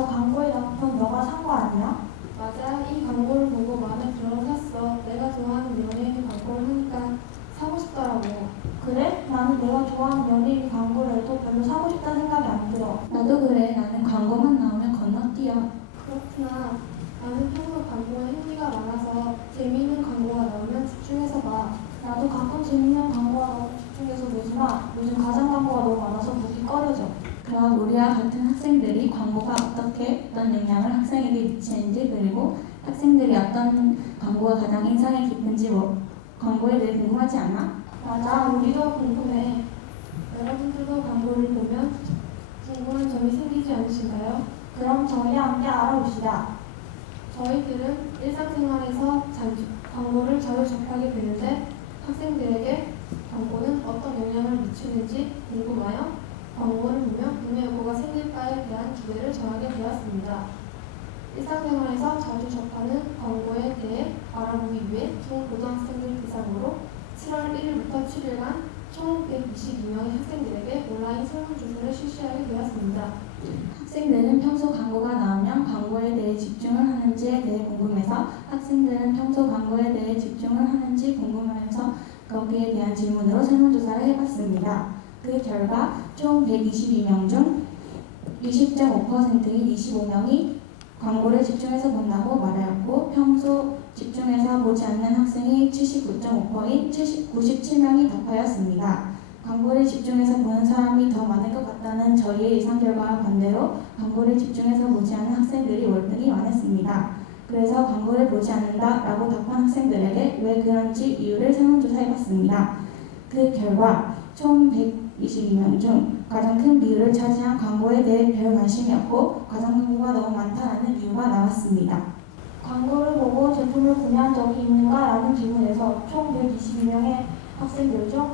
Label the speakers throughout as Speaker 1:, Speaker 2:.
Speaker 1: 저 광고에 나온 너가 산 거 아니야?
Speaker 2: 맞아. 이 광고를 보고 마음에 들어 샀어. 내가 좋아하는 연예인 광고를 하니까 사고 싶더라고.
Speaker 1: 그래? 나는 내가 좋아하는 연예인 광고를 해도 별로 사고 싶다는 생각이 안 들어.
Speaker 3: 나도 그래. 나는 광고만 나오면 건너뛰어.
Speaker 2: 그렇구나. 나는 평소 광고에 흥미가 많아서 재미있는 광고가 나오면 집중해서 봐.
Speaker 1: 나도 가끔 재밌는 광고가 나오면 집중해서 보지만 요즘 가장 광고가 너무 많아서 보기 꺼려져.
Speaker 3: 그럼 우리와 같은 학생들이 광고가 어떻게 어떤 영향을 학생에게 미치는지 그리고 학생들이 어떤 광고가 가장 인상이 깊은지 뭐 광고에 대해 궁금하지 않아?
Speaker 1: 맞아, 우리도
Speaker 2: 궁금해. 여러분들도 광고를 보면 궁금한 점이 생기지 않으신가요?
Speaker 1: 그럼 저희와 함께 알아봅시다.
Speaker 2: 저희들은 일상생활에서 자주, 광고를 자주 접하게 되는데 학생들에게 광고는 어떤 영향을 미치는지 궁금하여 광고를 보면 기대를 정하게 되었습니다. 일상생활에서 자주 접하는 광고에 대해 알아보기 위해 중고등학생들 대상으로 7월 1일부터 7일간 총 122명의 학생들에게 온라인 설문조사를 실시하게 되었습니다.
Speaker 3: 학생들은 평소 광고가 나오면 광고에 대해 집중을 하는지에 대해 궁금해서 학생들은 평소 광고에 대해 집중을 하는지 궁금해서 거기에 대한 질문으로 설문조사를 해봤습니다. 그 결과 총 122명 중 20.5%인 25명이 광고를 집중해서 본다고 말하였고 평소 집중해서 보지 않는 학생이 79.5%인 97명이 답하였습니다. 광고를 집중해서 보는 사람이 더 많을 것 같다는 저희의 예상 결과와 반대로 광고를 집중해서 보지 않는 학생들이 월등히 많았습니다. 그래서 광고를 보지 않는다 라고 답한 학생들에게 왜 그런지 이유를 설문조사해봤습니다. 그 결과 총 122명 중 가장 큰 비율을 차지한 광고에 대해 별 관심이 없고 과장 광고가 너무 많다라는 이유가 나왔습니다.
Speaker 1: 광고를 보고 제품을 구매한 적이 있는가라는 질문에서 총 122명의 학생들 중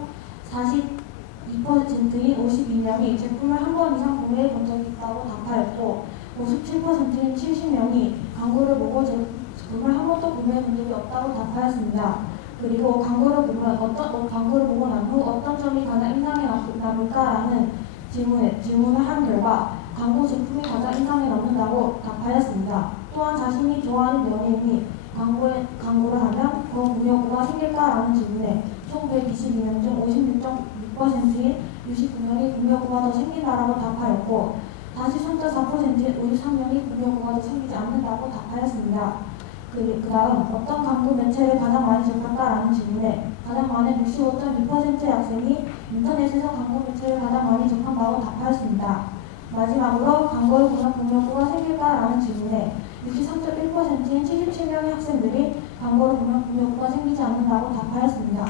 Speaker 1: 42%인 52명이 제품을 한 번 이상 구매해 본 적이 있다고 답하였고 57%인 70명이 광고를 보고 제품을 한 번도 구매해 본 적이 없다고 답하였습니다. 그리고 광고를 보면 어떤 어, 광고를 보고 난 후 어떤 점이 가장 인상에 남- 남을까라는 질문에 질문을 한 결과 광고 제품이 가장 인상에 남는다고 답하였습니다. 또한 자신이 좋아하는 연예인이 광고에, 광고를 하면 더 무효구가 생길까라는 질문에 총 122명 중 56.6%인 69명이 구매구가 더 생긴다라고 답하였고 다시 3.4%인 53명이 구매구가 더 생기지 않는다고 답하였습니다. 그, 그 다음 어떤 광고 매체를 가장 많이 접할까라는 질문에 가장 많은 65.2%의 학생이 인터넷에서 광고 매체를 가장 많이 접한다고 답하였습니다. 마지막으로 광고를 보면 구매구가 생길까라는 질문에 63.1%인 77명의 학생들이 광고를 보면 구매욕구가 생기지 않는다고 답하였습니다.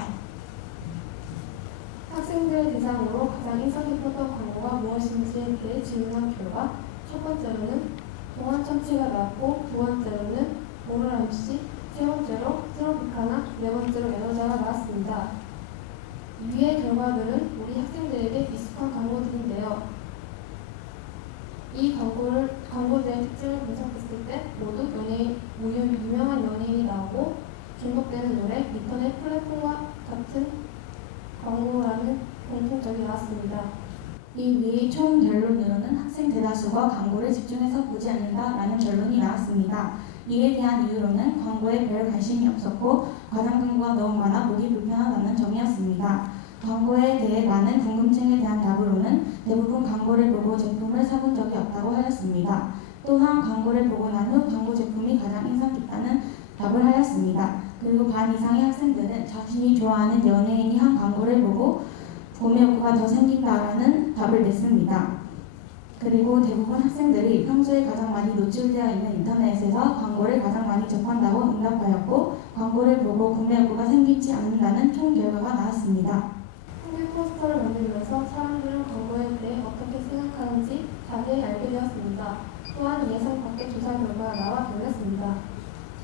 Speaker 2: 학생들 대상으로 가장 인상 깊었던 광고가 무엇인지에 대해 질문한 결과 첫 번째로는 동안 참치가 나왔고 두 번째로는 모랄 MC, 세 번째로 트로피카나 네 번째로 에너자가 나왔습니다. 위의 결과들은 우리 학생들에게 익숙한 광고들인데요. 이 광고를 광고들의 특징을 분석했을 때 모두 연예인, 유- 유명한 연예인이 나오고 중독되는 노래, 인터넷 플랫폼과 같은 광고라는 공통점이 나왔습니다.
Speaker 3: 이 위의 총 결론으로는 학생 대다수가 광고를 집중해서 보지 않는다라는 결론이 나왔습니다. 이에 대한 이유로는 광고에 별 관심이 없었고 과장 광고가 너무 많아 보기 불편하다는 점이었습니다. 광고에 대해 많은 궁금증에 대한 답으로는 대부분 광고를 보고 제품을 사본 적이 없다고 하였습니다. 또한 광고를 보고 난 후 광고 제품이 가장 인상 깊다는 답을 하였습니다. 그리고 반 이상의 학생들은 자신이 좋아하는 연예인이 한 광고를 보고 구매 욕구가 더 생긴다라는 답을 냈습니다. 그리고 대부분 학생들이 평소에 가장 많이 노출되어 있는 인터넷에서 광고를 가장 많이 접한다고 응답하였고 광고를 보고 구매 욕구가 생기지 않는다는 총 결과가 나왔습니다.
Speaker 2: 홍대 포스터를 만들면서 사람들은 광고에 대해 어떻게 생각하는지 자세히 알게 되었습니다. 또한 예상 밖의 조사 결과가 나와 놀랐습니다.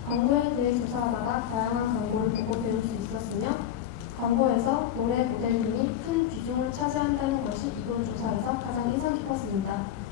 Speaker 2: 광고에 대해 조사하다가 다양한 광고를 보고 배울 수 있었으며 광고에서 노래 모델 등이 큰 비중을 차지한다는 것이 깊었습니다.